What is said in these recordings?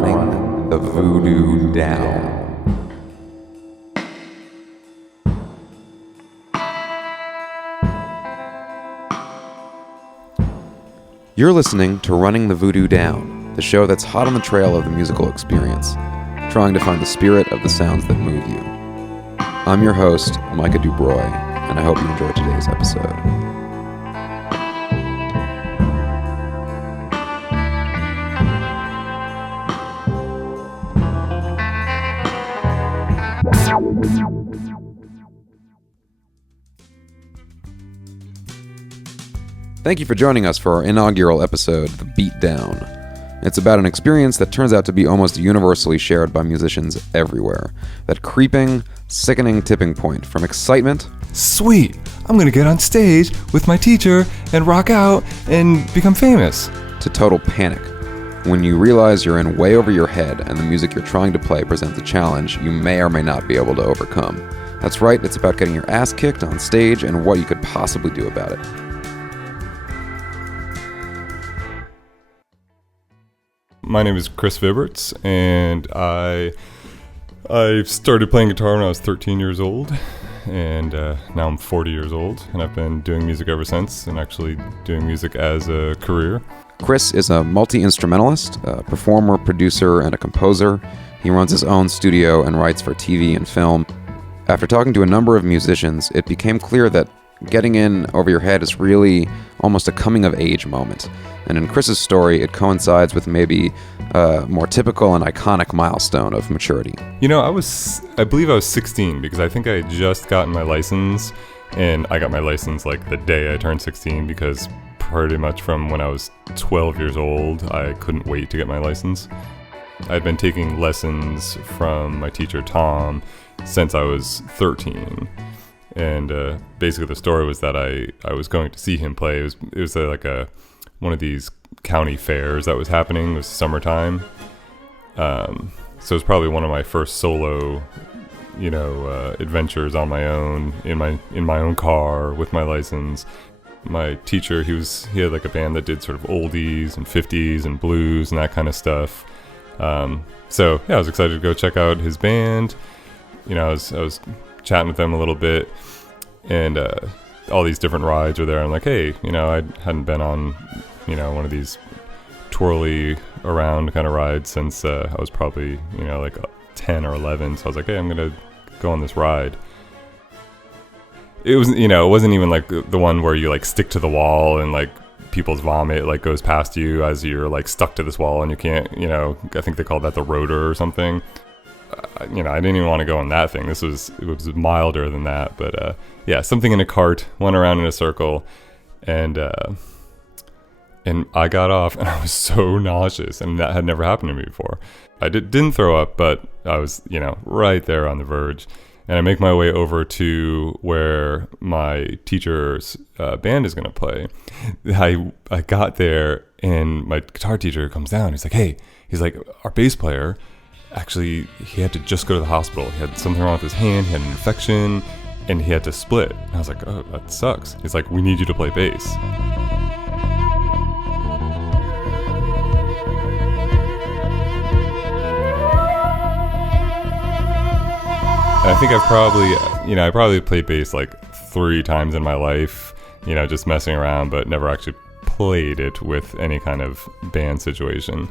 running the Voodoo Down. You're listening to Running the Voodoo Down, the show that's hot on the trail of the musical experience, trying to find the spirit of the sounds that move you. I'm your host, Micah Dubroy, and I hope you enjoyed today's episode. Thank you for joining us for our inaugural episode, The Beat Down. It's about an experience that turns out to be almost universally shared by musicians everywhere. That creeping, sickening tipping point from excitement, sweet, I'm gonna get on stage with my teacher and rock out and become famous, to total panic. When you realize you're in way over your head and the music you're trying to play presents a challenge you may or may not be able to overcome. That's right, it's about getting your ass kicked on stage and what you could possibly do about it. My name is Chris Viberts, and I started playing guitar when I was 13 years old, and now I'm 40 years old, and I've been doing music ever since, and actually doing music as a career. Chris is a multi-instrumentalist, a performer, producer, and a composer. He runs his own studio and writes for TV and film. After talking to a number of musicians, it became clear that getting in over your head is really almost a coming-of-age moment. And in Chris's story, it coincides with maybe a more typical and iconic milestone of maturity. You know, I believe I was 16 because I think I had just gotten my license, and I got my license like the day I turned 16 because pretty much from when I was 12 years old, I couldn't wait to get my license. I'd been taking lessons from my teacher, Tom, since I was 13. And basically the story was that I was going to see him play. It was one of these county fairs that was happening. It was summertime. So it was probably one of my first solo, adventures on my own, in my own car with my license. My teacher, he had like a band that did sort of oldies and 50s and blues and that kind of stuff. So yeah, I was excited to go check out his band. You know, I was chatting with them a little bit, and all these different rides were there. I'm like, hey, I hadn't been on, one of these twirly around kind of rides since I was probably, like 10 or 11. So I was like, hey, I'm going to go on this ride. It was, it wasn't even like the one where you like stick to the wall and like people's vomit like goes past you as you're like stuck to this wall and you can't, I think they called that the rotor or something. I didn't even want to go on that thing. It was milder than that, but yeah, something in a cart, went around in a circle, and I got off, and I was so nauseous, and that had never happened to me before. I didn't throw up, but I was, right there on the verge, and I make my way over to where my teacher's band is going to play. I got there, and my guitar teacher comes down. He's like, hey, our bass player, actually, he had to just go to the hospital. He had something wrong with his hand, he had an infection, and he had to split. And I was like, oh, that sucks. He's like, we need you to play bass. And I think I probably played bass like 3 times in my life, just messing around, but never actually played it with any kind of band situation.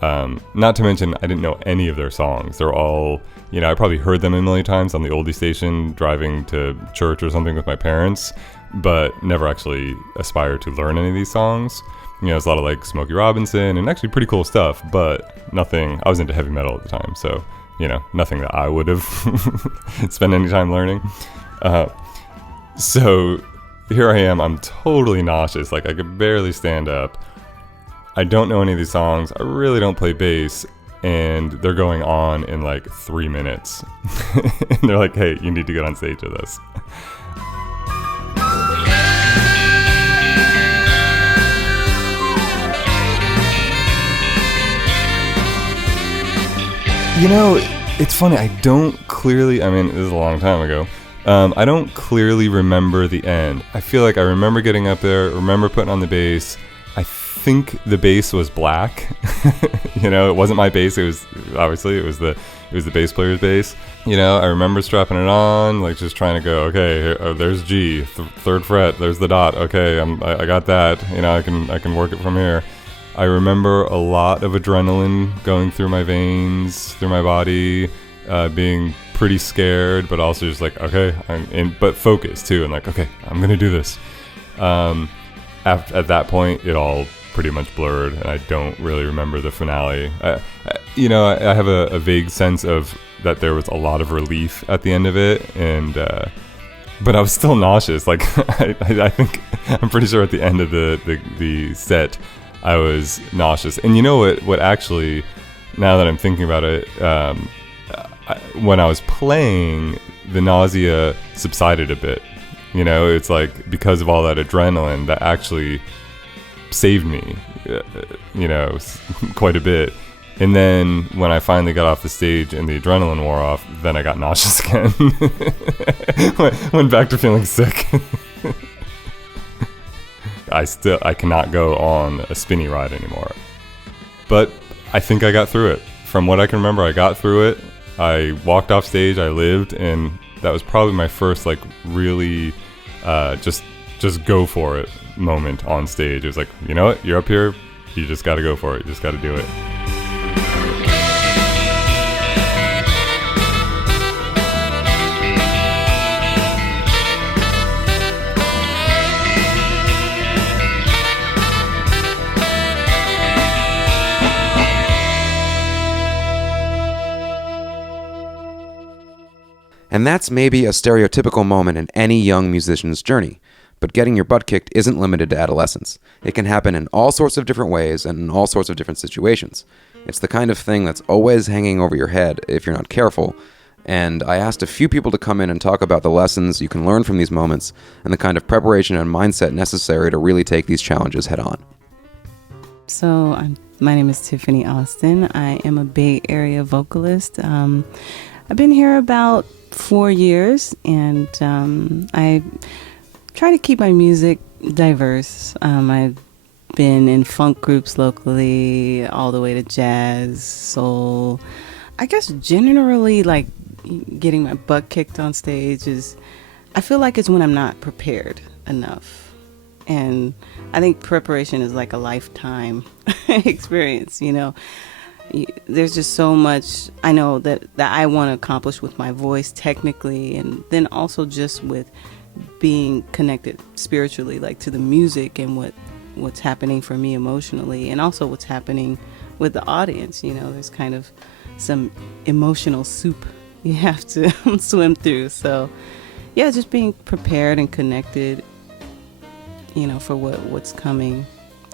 Not to mention, I didn't know any of their songs. They're all, I probably heard them a million times on the oldie station driving to church or something with my parents, but never actually aspired to learn any of these songs. It's a lot of like Smokey Robinson and actually pretty cool stuff, but nothing. I was into heavy metal at the time, so, nothing that I would have spent any time learning. So here I am, I'm totally nauseous, like I could barely stand up. I don't know any of these songs. I really don't play bass, and they're going on in like 3 minutes. And they're like, hey, you need to get on stage with us. It's funny. I don't clearly, this is a long time ago. I don't clearly remember the end. I feel like I remember getting up there, remember putting on the bass. I think the bass was black. It wasn't my bass. It was the bass player's bass. I remember strapping it on, like just trying to go, okay, here, there's G, third fret, there's the dot. Okay, I got that. I can work it from here. I remember a lot of adrenaline going through my veins, through my body, being pretty scared, but also just like, okay, but focused too, and like, okay, I'm gonna do this. At that point, it all pretty much blurred, and I don't really remember the finale. I have a vague sense of that there was a lot of relief at the end of it, and but I was still nauseous. Like I think I'm pretty sure at the end of the set, I was nauseous. And what actually, now that I'm thinking about it, when I was playing, the nausea subsided a bit. It's like because of all that adrenaline that actually saved me, quite a bit. And then when I finally got off the stage and the adrenaline wore off, then I got nauseous again. Went back to feeling sick. I cannot go on a spinny ride anymore. But I think I got through it. From what I can remember, I got through it. I walked off stage, I lived, and that was probably my first like really just go for it moment on stage. It was like, you know what, you're up here, you just got to go for it, you just got to do it. And that's maybe a stereotypical moment in any young musician's journey. But getting your butt kicked isn't limited to adolescence. It can happen in all sorts of different ways and in all sorts of different situations. It's the kind of thing that's always hanging over your head if you're not careful. And I asked a few people to come in and talk about the lessons you can learn from these moments and the kind of preparation and mindset necessary to really take these challenges head on. So my name is Tiffany Austin. I am a Bay Area vocalist. I've been here about 4 years, and I try to keep my music diverse. I've been in funk groups locally, all the way to jazz, soul. I guess generally, like, getting my butt kicked on stage I feel like it's when I'm not prepared enough. And I think preparation is like a lifetime experience, There's just so much I know that I want to accomplish with my voice technically, and then also just with being connected spiritually, like to the music and what's happening for me emotionally, and also what's happening with the audience. There's kind of some emotional soup you have to swim through. So yeah, just being prepared and connected, for what's coming.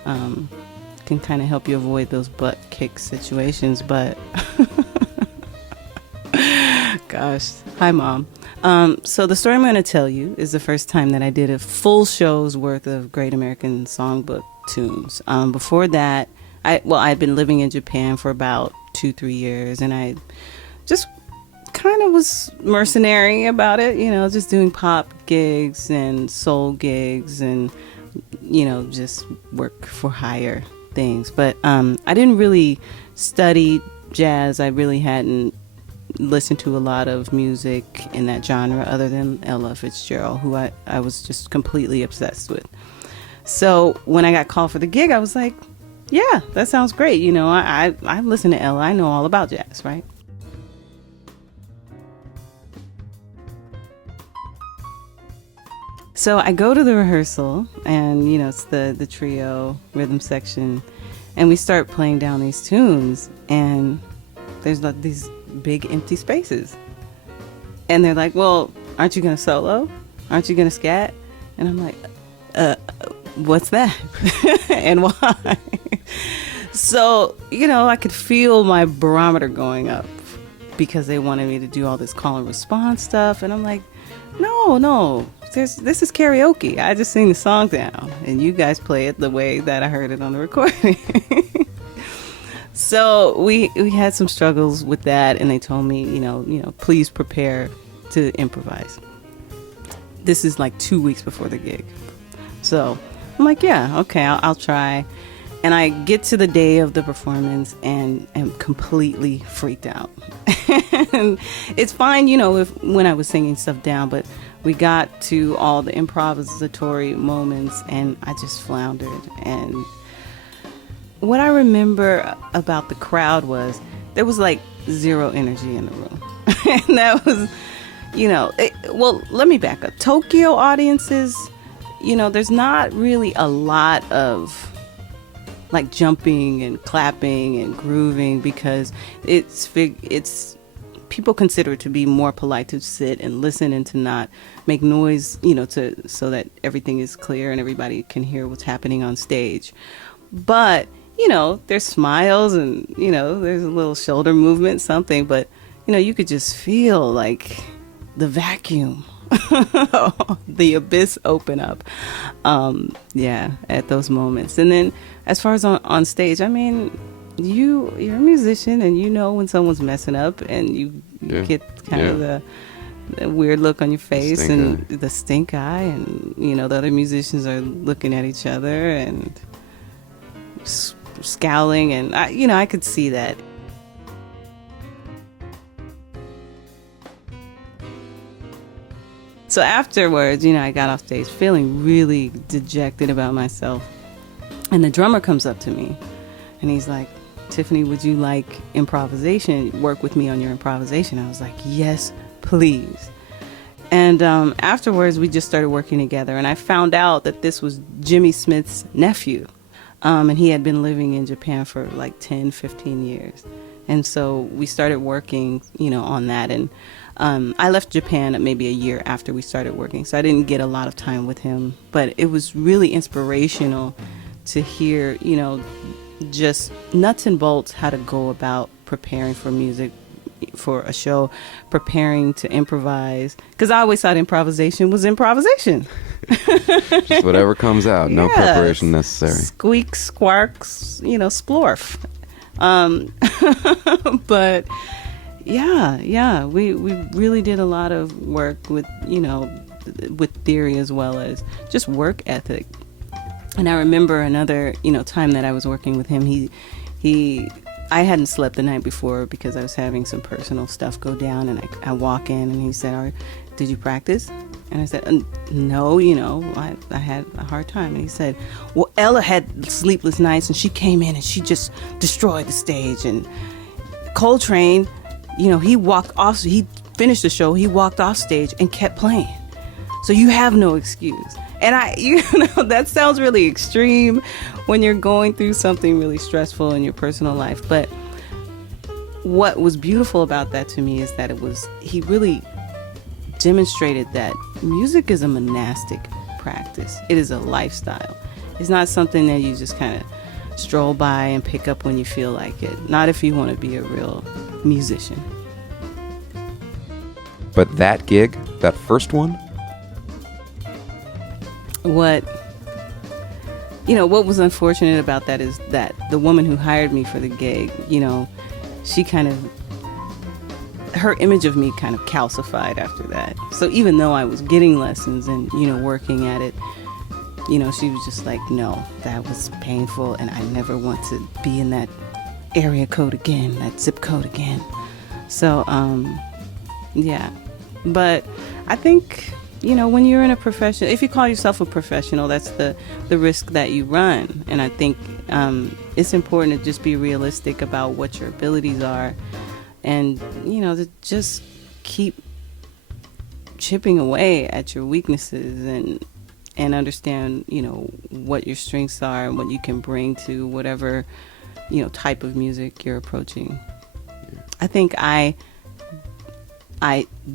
Can kind of help you avoid those butt kick situations. But gosh, hi Mom. So the story I'm going to tell you is the first time that I did a full show's worth of Great American Songbook tunes. Before that, I'd been living in Japan for about 2-3 years, and I just kind of was mercenary about it, just doing pop gigs and soul gigs and just work for hire things. But I didn't really study jazz. I really hadn't listened to a lot of music in that genre other than Ella Fitzgerald, who I was just completely obsessed with. So when I got called for the gig, I was like, yeah, that sounds great. I listen to Ella. I know all about jazz, right? So I go to the rehearsal, and it's the trio rhythm section, and we start playing down these tunes, and there's like these big empty spaces, and they're like, well, aren't you gonna solo? Aren't you gonna scat? And I'm like, what's that? And why? So I could feel my barometer going up because they wanted me to do all this call and response stuff, and I'm like, no, this is karaoke. I just sing the song down, and you guys play it the way that I heard it on the recording. So we had some struggles with that, and they told me, please prepare to improvise. This is like 2 weeks before the gig. So I'm like, yeah, okay, I'll try. And I get to the day of the performance and am completely freaked out. And it's fine, when I was singing stuff down, but we got to all the improvisatory moments and I just floundered. And what I remember about the crowd was there was like zero energy in the room. And that was, well, let me back up. Tokyo audiences, there's not really a lot of like jumping and clapping and grooving because it's people consider it to be more polite to sit and listen and to not make noise, so that everything is clear and everybody can hear what's happening on stage. But, there's smiles and, there's a little shoulder movement, something, but, you could just feel like the vacuum, the abyss open up. At those moments. And then as far as on stage, I mean, you're a musician and when someone's messing up and you get kind of the weird look on your face and the stink eye and, the other musicians are looking at each other and scowling and, I could see that. So afterwards, I got off stage feeling really dejected about myself. And the drummer comes up to me and he's like, Tiffany, would you like improvisation? Work with me on your improvisation. I was like, yes, please. And afterwards, we just started working together. And I found out that this was Jimmy Smith's nephew. And he had been living in Japan for like 10, 15 years. And so we started working, on that. And I left Japan maybe a year after we started working, so I didn't get a lot of time with him. But it was really inspirational to hear, just nuts and bolts how to go about preparing for music, for a show, preparing to improvise. Because I always thought improvisation was improvisation. Just whatever comes out, no preparation necessary. Squeak, squarks, splorf. But we really did a lot of work with, with theory as well as just work ethic. And I remember another, time that I was working with him, I hadn't slept the night before because I was having some personal stuff go down, and I walk in and he said, did you practice? And I said, no, I had a hard time. And he said, well, Ella had sleepless nights and she came in and she just destroyed the stage. And Coltrane, he walked off, he finished the show, he walked off stage and kept playing. So you have no excuse. And that sounds really extreme when you're going through something really stressful in your personal life. But what was beautiful about that to me is that he really demonstrated that music is a monastic practice. It is a lifestyle. It's not something that you just kind of stroll by and pick up when you feel like it. Not if you want to be a real musician. But that gig, that first one? What was unfortunate about that is that the woman who hired me for the gig, she her image of me kind of calcified after that. So even though I was getting lessons and, working at it, she was just like, no, that was painful and I never want to be in that area code again, that zip code again. So, but I think, when you're in a profession, if you call yourself a professional, that's the risk that you run. And I think it's important to just be realistic about what your abilities are and, to just keep chipping away at your weaknesses and understand, what your strengths are and what you can bring to whatever, type of music you're approaching. I think I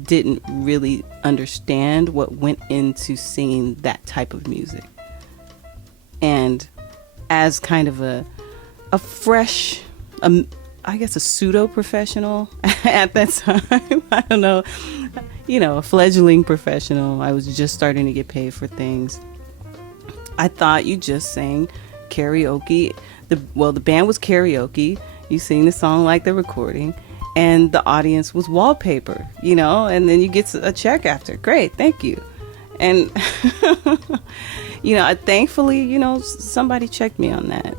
didn't really understand what went into singing that type of music. And as kind of a fresh, I guess a pseudo-professional at that time, I don't know, a fledgling professional. I was just starting to get paid for things. I thought you just sang karaoke. The band was karaoke. You sing the song like the recording. And the audience was wallpaper, and then you get a check after. Great, thank you. And, thankfully, somebody checked me on that.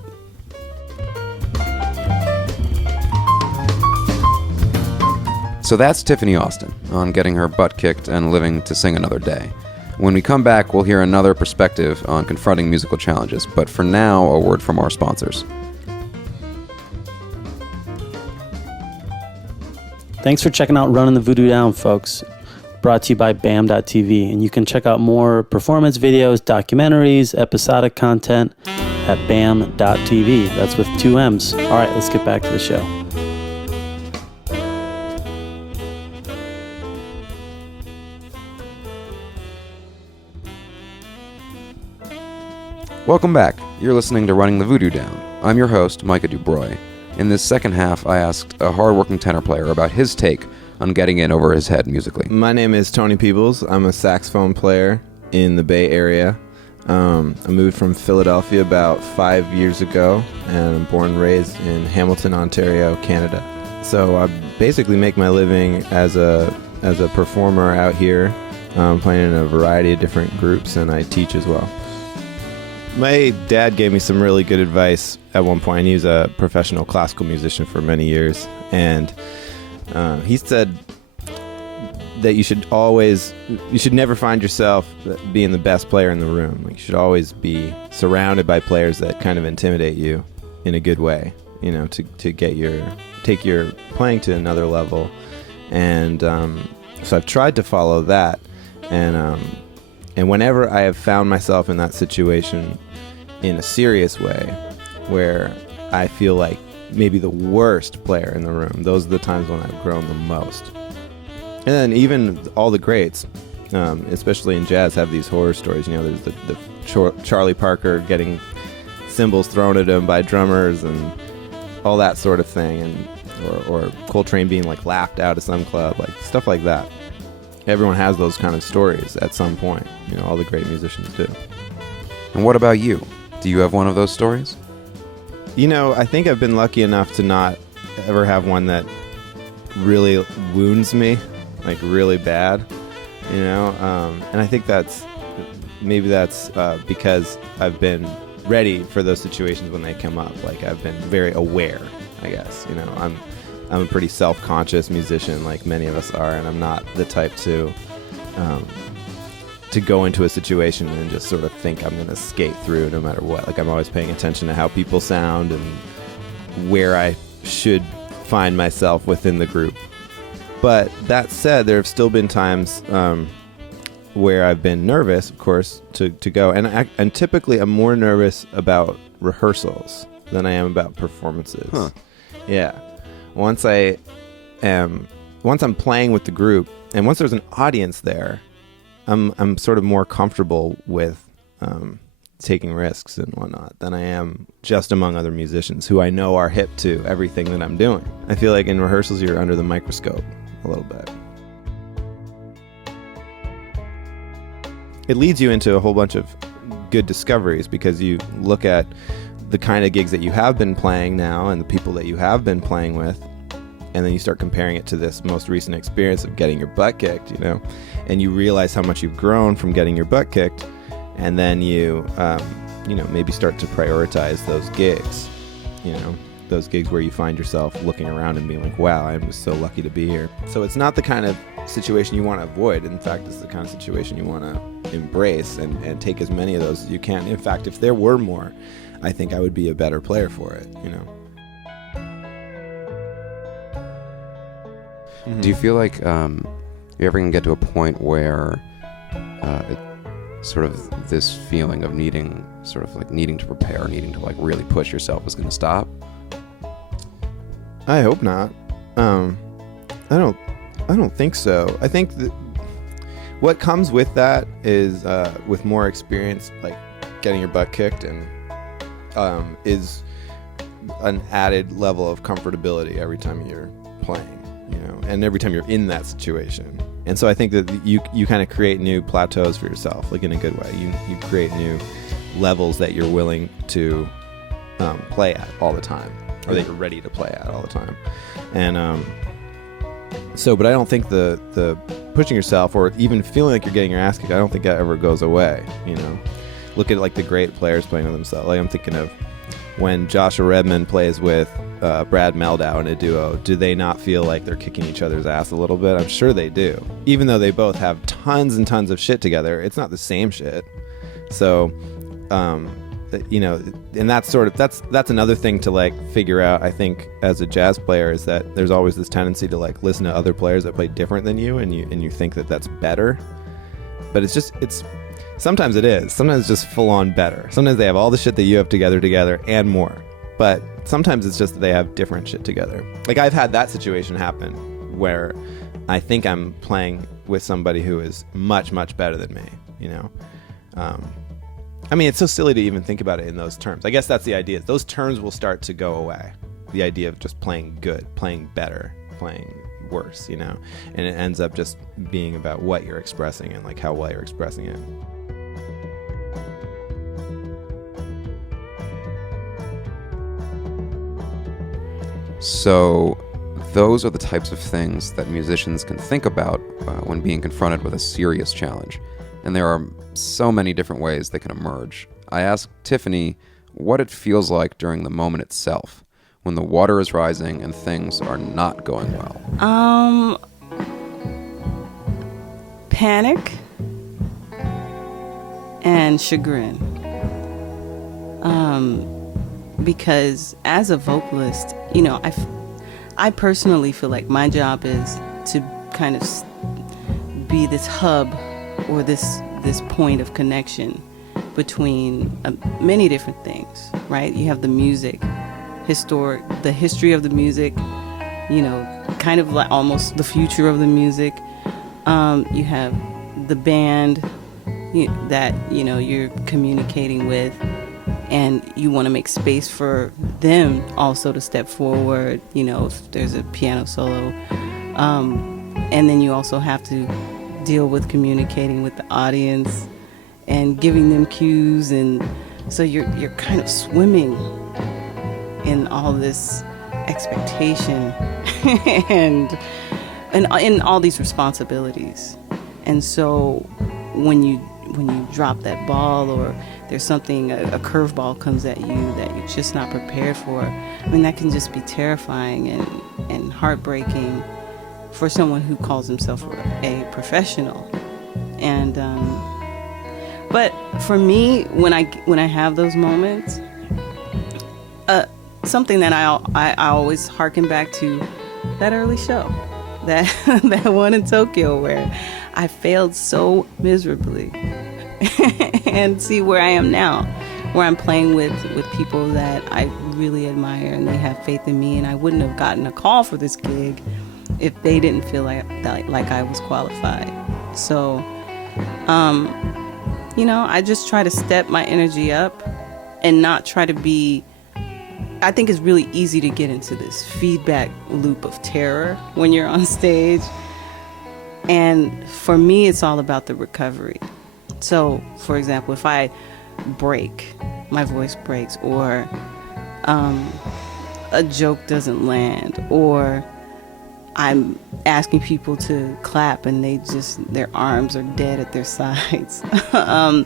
So that's Tiffany Austin on getting her butt kicked and living to sing another day. When we come back, we'll hear another perspective on confronting musical challenges, but for now, a word from our sponsors. Thanks for checking out Running the Voodoo Down, folks. Brought to you by BAMM.TV, and you can check out more performance videos, documentaries, episodic content at BAMM.TV. That's with 2 M's. All right, let's get back to the show. Welcome back. You're listening to Running the Voodoo Down. I'm your host, Micah Dubroy. In this second half, I asked a hard-working tenor player about his take on getting in over his head musically. My name is Tony Peebles. I'm a saxophone player in the Bay Area. I moved from Philadelphia about 5 years ago, and I'm born and raised in Hamilton, Ontario, Canada. So I basically make my living as a performer out here, playing in a variety of different groups, and I teach as well. My dad gave me some really good advice at one point. He was a professional classical musician for many years, and he said that you should never find yourself being the best player in the room. Like, you should always be surrounded by players that kind of intimidate you in a good way, you know, to take your playing to another level. And so I've tried to follow that, and whenever I have found myself in that situation in a serious way, where I feel like maybe the worst player in the room, those are the times when I've grown the most. And then even all the greats, especially in jazz, have these horror stories. You know, there's the Charlie Parker getting cymbals thrown at him by drummers and all that sort of thing, and or Coltrane being like laughed out of some club, like stuff like that. Everyone has those kind of stories at some point. You know, all the great musicians do. And what about you? Do you have one of those stories? You know, I think I've been lucky enough to not ever have one that really wounds me, like really bad, you know? And I think that's because I've been ready for those situations when they come up. Like, I've been very aware, I guess. You know, I'm a pretty self-conscious musician, like many of us are, and I'm not the type to go into a situation and just sort of think I'm going to skate through no matter what. Like, I'm always paying attention to how people sound and where I should find myself within the group. But that said, there have still been times where I've been nervous, of course, to go. And typically I'm more nervous about rehearsals than I am about performances. Huh. Yeah. Once I'm playing with the group, and once there's an audience there, I'm sort of more comfortable with taking risks and whatnot than I am just among other musicians who I know are hip to everything that I'm doing. I feel like in rehearsals you're under the microscope a little bit. It leads you into a whole bunch of good discoveries because you look at the kind of gigs that you have been playing now and the people that you have been playing with, and then you start comparing it to this most recent experience of getting your butt kicked, you know, and you realize how much you've grown from getting your butt kicked, and then you maybe start to prioritize those gigs, you know, those gigs where you find yourself looking around and being like, wow, I'm just so lucky to be here. So it's not the kind of situation you want to avoid. In fact, it's the kind of situation you want to embrace and take as many of those as you can. In fact, if there were more, I think I would be a better player for it, you know. Mm-hmm. Do you feel like you're ever going to get to a point where sort of this feeling of needing to prepare, needing to like really push yourself is going to stop? I hope not. I don't think so. I think that what comes with that is with more experience, like getting your butt kicked, and is an added level of comfortability every time you're playing, you know, and every time you're in that situation. And so I think that you kind of create new plateaus for yourself, like in a good way. You create new levels that you're willing to play at all the time, or that you're ready to play at all the time. And but I don't think the pushing yourself or even feeling like you're getting your ass kicked, I don't think that ever goes away, you know. Look at like the great players playing with themselves. Like I'm thinking of when Joshua Redman plays with Brad Mehldau in a duo, do they not feel like they're kicking each other's ass a little bit? I'm sure they do. Even though they both have tons and tons of shit together, it's not the same shit. So, you know, and that's another thing to like figure out, I think, as a jazz player, is that there's always this tendency to like listen to other players that play different than you, and you think that that's better. But it's sometimes it is. Sometimes it's just full on better. Sometimes they have all the shit that you have together and more. But sometimes it's just that they have different shit together. Like, I've had that situation happen where I think I'm playing with somebody who is much, much better than me, you know? I mean, it's so silly to even think about it in those terms. I guess that's the idea. Those terms will start to go away. The idea of just playing good, playing better, playing worse, you know? And it ends up just being about what you're expressing and like how well you're expressing it. So those are the types of things that musicians can think about when being confronted with a serious challenge. And there are so many different ways they can emerge. I asked Tiffany what it feels like during the moment itself, when the water is rising and things are not going well. Panic and chagrin. Because as a vocalist, you know, I personally feel like my job is to kind of be this hub or this point of connection between many different things, right? You have the music, the history of the music, you know, kind of like almost the future of the music. You have the band that, you know, you're communicating with, and you want to make space for them also to step forward, you know, if there's a piano solo. And then you also have to deal with communicating with the audience and giving them cues. And so you're kind of swimming in all this expectation and in all these responsibilities. And so when you drop that ball, or there's something, a curveball comes at you that you're just not prepared for, I mean, that can just be terrifying and heartbreaking for someone who calls himself a professional. And but for me, when I have those moments, something that I always harken back to, that early show, that one in Tokyo where I failed so miserably. And see where I am now, where I'm playing with people that I really admire, and they have faith in me, and I wouldn't have gotten a call for this gig if they didn't feel like I was qualified. So, you know, I just try to step my energy up and not try to be, I think it's really easy to get into this feedback loop of terror when you're on stage. And for me, it's all about the recovery. So, for example, if I break, my voice breaks, or a joke doesn't land, or I'm asking people to clap and their arms are dead at their sides, I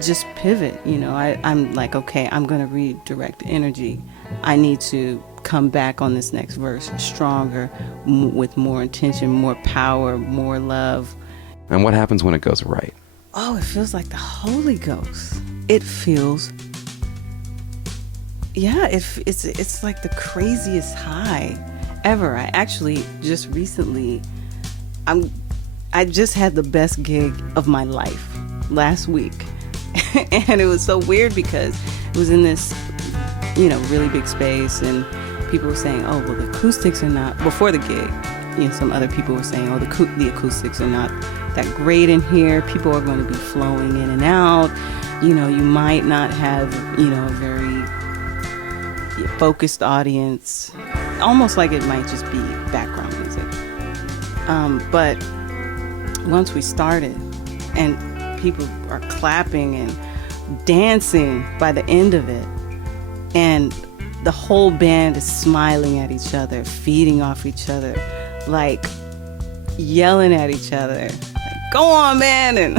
just pivot, you know. I'm like, okay, I'm going to redirect energy. I need to come back on this next verse stronger, with more intention, more power, more love. And what happens when it goes right? Oh, it feels like the Holy Ghost. It feels, yeah, it's like the craziest high ever. I actually just recently, I just had the best gig of my life last week. And it was so weird because it was in this, you know, really big space, and people were saying, oh, well, the acoustics are not, before the gig, you know, some other people were saying, oh, the acoustics are not that great in here. People are going to be flowing in and out. You know, you might not have, you know, a very focused audience. Almost like it might just be background music. But once we started, and people are clapping and dancing by the end of it, and the whole band is smiling at each other, feeding off each other, like yelling at each other, like, go on, man. And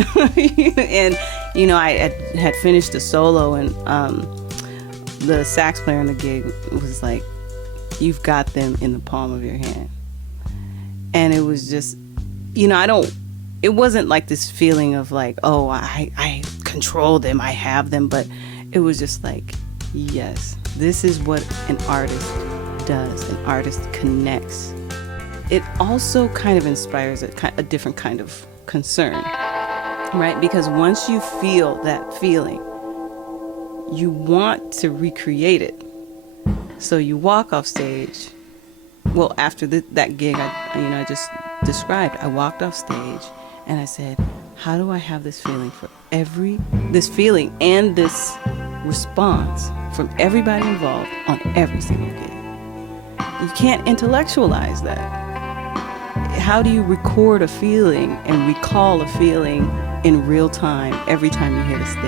and you know, I had finished the solo, and the sax player in the gig was like, you've got them in the palm of your hand. And it was just, it wasn't like this feeling of like, oh, I control them, I have them, but it was just like, yes, this is what an artist does. An artist connects. It also kind of inspires a different kind of concern, right? Because once you feel that feeling, you want to recreate it. So you walk off stage. Well, after that gig I just described, I walked off stage and I said, how do I have this feeling this feeling and this response from everybody involved on every single gig? You can't intellectualize that. How do you record a feeling and recall a feeling in real time every time you hit a stage?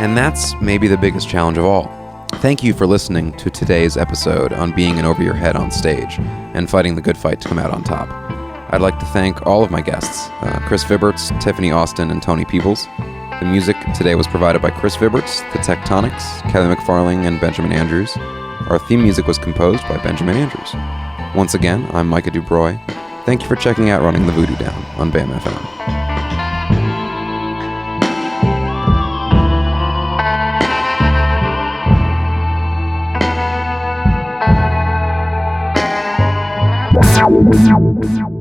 And that's maybe the biggest challenge of all. Thank you for listening to today's episode on being an over your head on stage and fighting the good fight to come out on top. I'd like to thank all of my guests, Chris Vibberts, Tiffany Austin, and Tony Peebles. The music today was provided by Chris Vibberts, The Tectonics, Kelly McFarling, and Benjamin Andrews. Our theme music was composed by Benjamin Andrews. Once again, I'm Micah Dubroy. Thank you for checking out Running the Voodoo Down on BAMM FM. Wow.